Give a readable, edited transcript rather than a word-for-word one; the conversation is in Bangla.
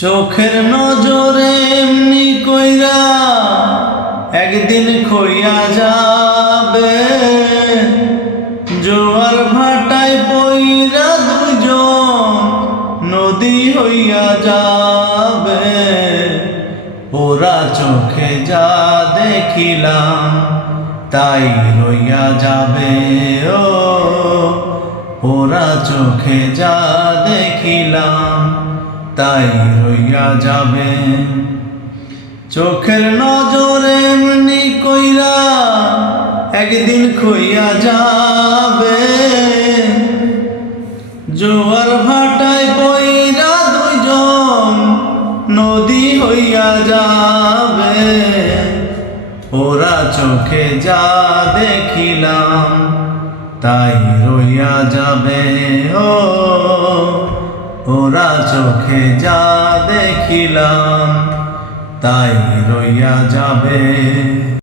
চোখের নজরে এমনি কইরা একদিন খইয়া যাবে, জোয়ার ভাটায় পইরা দুজন নদী হইয়া যাবে। ওরা চোখে যা দেখিলাম তাই রইয়া যাবে। ও ওরা চোখে যা দেখিলাম তাই রইয়া যাবে। চোখের নজরে এমনি কইরা একদিন খইয়া যাবে, জোয়ার ভাটায় পইরা দুইজন নদী হইয়া যাবে। ওরা চোখে যা দেখিলাম তাই রইয়া যাবে। ও ওরা চোখে যা দেখিলাম তাই রইয়া যাবে।